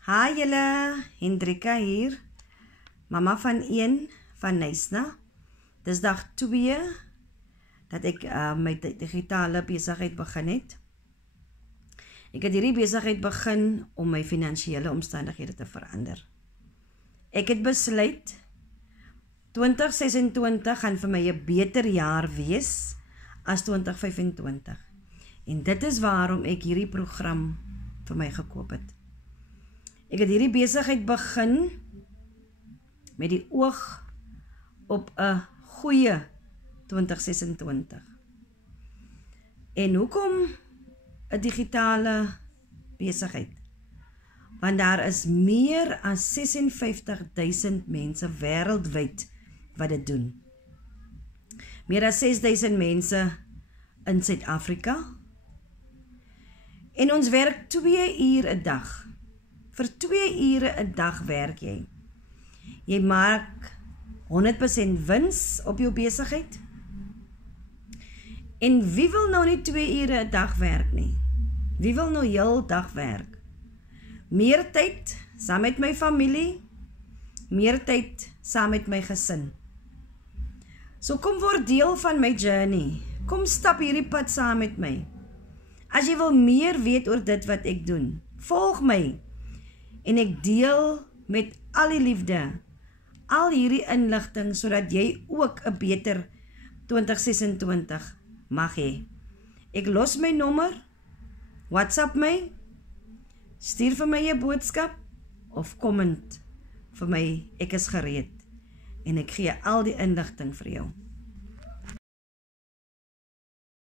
Hi julle, Hendrika hier, mama van 1 van Nysna. Dis dag 2 dat ek my digitale besigheid begin het. Ek het hierdie besigheid begin om my finansiële omstandighede te verander. Ek het besluit 2026 gaan vir my 'n beter jaar wees as 2025. En dit is waarom ek hierdie program vir my gekoop het. Ek het hierdie besigheid begin met die oog op 'n goeie 2026. En hoekom 'n digitale besigheid? Want daar is meer as 56.000 mense wêreldwyd wat dit doen. Meer as 6.000 mense in Suid-Afrika. En ons werk 2 ure 'n dag. Vir 2 ure 'n dag werk jy. Jy maak 100% wins op jou besigheid. En wie wil nou nie 2 ure 'n dag werk nie? Wie wil nou heel dag werk? Meer tyd saam met my familie, meer tyd saam met my gesin. So kom word deel van my journey. Kom stap hierdie pad saam met my. As jy wil meer weet oor dit wat ek doen, volg my. En ek deel met al die liefde, al hierdie inligting, sodat jy ook 'n beter 2026 mag hê. Ek los my nommer, WhatsApp my, stuur vir my 'n boodskap, of comment vir my, ek is gereed. En ek gee al die inligting vir jou.